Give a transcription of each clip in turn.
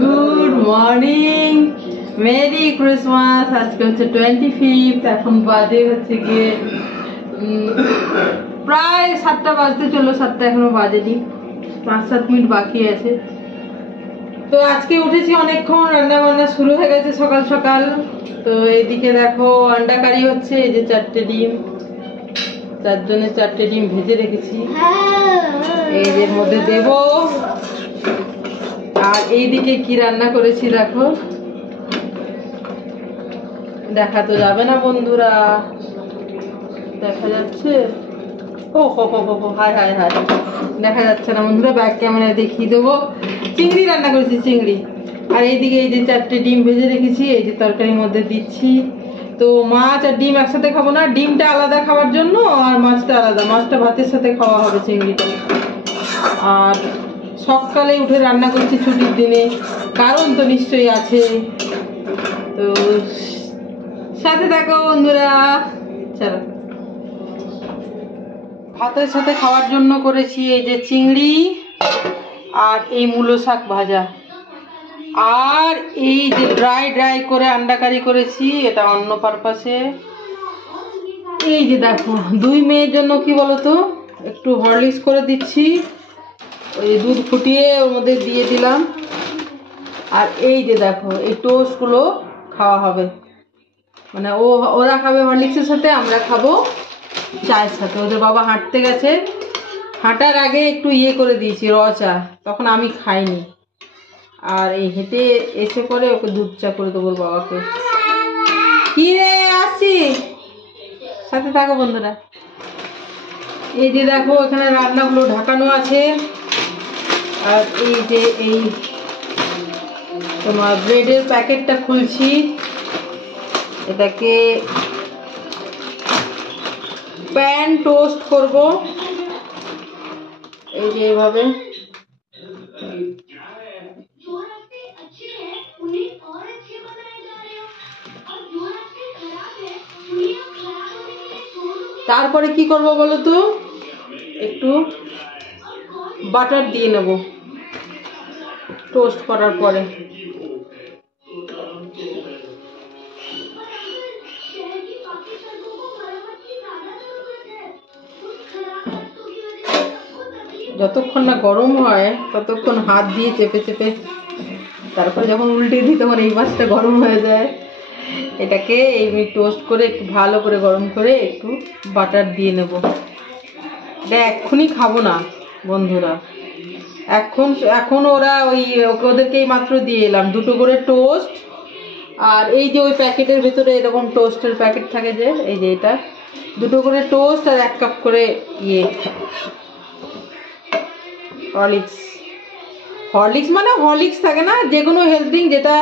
Good morning, merry Christmas. আজকে হচ্ছে 25, এখন বাজে হচ্ছে গিয়ে প্রায় 7টা বাজতে চলো, 7টা এখনো বাজেনি, 5-7 মিনিট বাকি আছে। তো আজকে উঠেছি অনেকক্ষণ, রান্না বান্না শুরু হয়ে গেছে সকাল সকাল। তো এইদিকে দেখো আন্ডা কারি হচ্ছে, এই যে 4টে ডিম, 4 জনের 4টে ডিম ভেজে রেখেছি, এই যে মধ্যে দেব। আর এইদিকে কি রান্না করেছি দেখো, দেখা তো যাবে না বন্ধুরা, দেখা যাচ্ছে? ও হো হো হো, হাই হাই হাই, দেখা যাচ্ছে না বন্ধুরা, ব্যাক ক্যামেরায় দেখিয়ে দেবো। চিংড়ি রান্না করেছি, চিংড়ি। আর এইদিকে এই যে 4টে ডিম ভেজে রেখেছি, এই যে তরকারির মধ্যে দিচ্ছি। তো মাছ আর ডিম একসাথে খাবো না, ডিমটা আলাদা খাওয়ার জন্য আর মাছটা আলাদা, মাছটা ভাতের সাথে খাওয়া হবে চিংড়িটা। আর সকালে উঠে রান্না করছি ছুটির দিনে, কারণ তো নিশ্চয়ই আছে। তো সাথে থাকো বন্ধুরা, চলো। ভাতের সাথে খাওয়ার জন্য করেছি এই যে চিংড়ি আর এই মূলো শাক ভাজা, আর এই যে ড্রাই করে আন্ডা কারি করেছি, এটা অন্য পারপাসে। এই যে দেখো 2 মেয়ের জন্য কি বলতো, একটু হরলিক্স করে দিচ্ছি, ওই দুধ ফুটিয়ে ওর মধ্যে দিয়ে দিলাম। আর এই যে দেখো এই টোস্টগুলো খাওয়া হবে, মানে ওরা খাবে হরলিক্সের সাথে, আমরা খাবো চায়ের সাথে। ওদের বাবা হাঁটতে গেছে, হাঁটার আগে একটু করে দিয়েছি র চা, তখন আমি খাইনি। আর এই হেঁটে এসে পরে ওকে দুধ চা করে দেবো ওর বাবাকে। কি রে, আসছি, সাথে থাকো বন্ধুরা। এই যে দেখো এখানে রান্নাগুলো ঢাকানো আছে। আর এই যে এই তোমার ব্রেডের প্যাকেটটা খুলছি, এটাকে প্যান টোস্ট করব, এই যে এইভাবে। তারপরে কি করব বলো তো, একটু বাটার দিয়ে নেব টোস্ট করার পরে। যতক্ষণ না গরম হয় ততক্ষণ হাত দিয়ে চেপে চেপে, তারপরে যখন উল্টে দিই তখন এই মাছটা গরম হয়ে যায়। এটাকে এই টোস্ট করে একটু ভালো করে গরম করে একটু বাটার দিয়ে নেব। এটা এক্ষুনি খাবো না বন্ধুরা, এখন ওরা ওদেরকে এই মাত্র দিয়ে এলাম 2টো করে টোস্ট। আর এই যে ওই প্যাকেটের ভেতরে এরকম টোস্টের প্যাকেট থাকে, যে এই যে এটা 2টো করে টোস্ট আর 1 কাপ করে হরলিক্স মানে হরলিক্স থাকে না, যে কোনো হেলথ ড্রিঙ্ক যেটা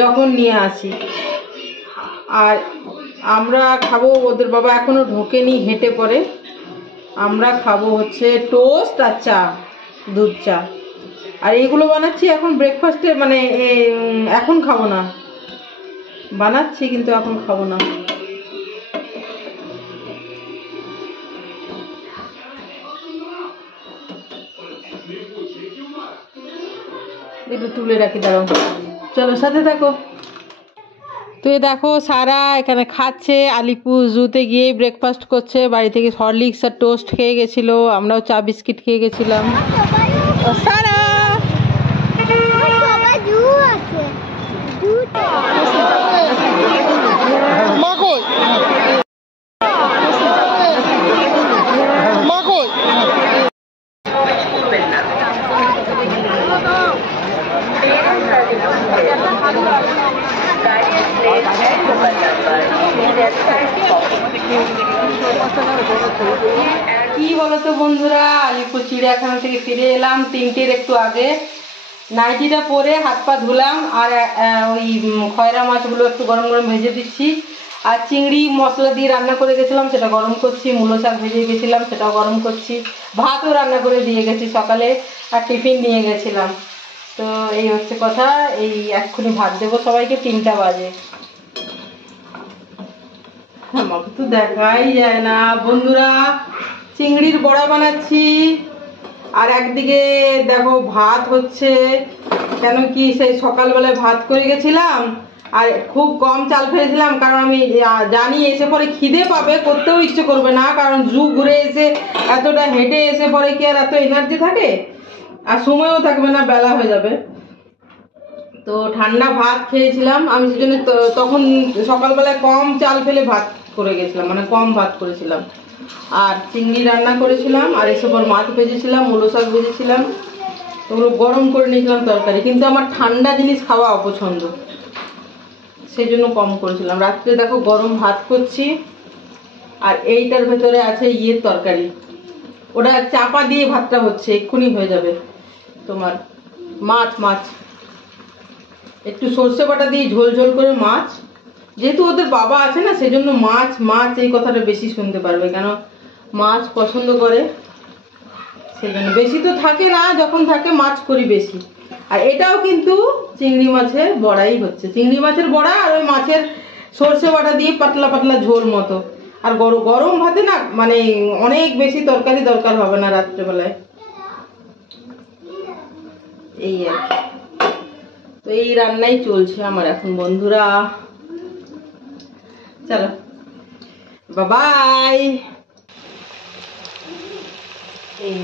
যখন নিয়ে আসি। আর আমরা খাবো, ওদের বাবা এখনো ঢোকেনি, হেঁটে পড়ে। আমরা খাবো হচ্ছে টোস্ট আর চা, দুধ চা। আর এইগুলো বানাচ্ছি এখন ব্রেকফাস্টে, মানে এখন খাবো না, বানাচ্ছি কিন্তু এখন খাবো না। একটু তুলে রাখি, দাঁড়াও, চলো সাথে থাকো। তো দেখো সারা এখানে খাচ্ছে, আলিপুর জুতে গিয়ে ব্রেকফাস্ট করছে, বাড়ি থেকে হরলিক্স আর টোস্ট খেয়ে গেছিলো, আমরাও চা বিস্কিট খেয়ে গেছিলাম। সারা কি বলতো বন্ধুরা, আলিপুর চিড়িয়াখানা থেকে ফিরে এলাম 3টের একটু আগে। নাইটিটা পরে হাত পা ধুলাম, আর ওই খয়রা মাছগুলো একটু গরম গরম ভেজে দিচ্ছি। আর চিংড়ি মশলা দিয়ে রান্না করে গেছিলাম, সেটা গরম করছি। মূলো শাক ভেজে গেছিলাম, সেটাও গরম করছি। ভাতও রান্না করে দিয়ে গেছি সকালে, আর টিফিন নিয়ে গেছিলাম। তো এই হচ্ছে কথা, এই এক্ষুনি ভাত দেবো সবাইকে, 3টা বাজে। আমাকে তো দেখাই যায় না বন্ধুরা, চিংড়ির বড়া বানাচ্ছি, আর একদিকে দেখো ভাত হচ্ছে, কেন কি সেই সকালবেলায় ভাত করে গেছিলাম আর খুব কম চাল ফেলেছিলাম, কারণ আমি জানি এসে পরে খিদে পাবে, করতেও ইচ্ছে করবে না, কারণ জু ঘুরে এসে এতটা হেঁটে এসে পরে কি আর এত এনার্জি থাকে, আর সময়ও থাকবে না, বেলা হয়ে যাবে। তো ঠান্ডা ভাত খেয়েছিলাম আমি, সেজন্য তখন সকালবেলায় কম চাল ফেলে ভাত করে গেছিলাম, মানে কম ভাত করেছিলাম। আর চিংড়ি রান্না করেছিলাম, আর এসে পর মাছ ভেজেছিলাম, মূলো শাক ভেজেছিলাম, ওগুলো গরম করে নিয়েছিলাম তরকারি। কিন্তু আমার ঠান্ডা জিনিস খাওয়া অপছন্দ, সেই জন্য কম করেছিলাম। রাত্রে দেখো গরম ভাত করছি, আর এইটার ভেতরে আছে ইয়ের তরকারি, ওটা চাপা দিয়ে ভাতটা হচ্ছে, এক্ষুনি হয়ে যাবে। তোমার মাছ একটু সর্ষে বাটা দিয়ে ঝোল ঝোল করে মাছ, যেহেতু ওদের বাবা আছে না, সেজন্য মাছ এই কথাটা বেশি শুনতে পারবে, কেন মাছ পছন্দ করে, সেই জন্য। বেশি তো থাকে না, যখন থাকে মাছ করি বেশি। আর এটাও কিন্তু চিংড়ি মাছের বড়াই হচ্ছে, চিংড়ি মাছের বড়া, আর ওই মাছের সর্ষে বাটা দিয়ে পাতলা পাতলা ঝোল মতো। আর গরম ভাতে না, মানে অনেক বেশি তরকারি দরকার হবে না রাত্রেবেলায়, এই আর কি। তো এই রান্নাই চলছে আমার এখন বন্ধুরা। চলো বাই। এই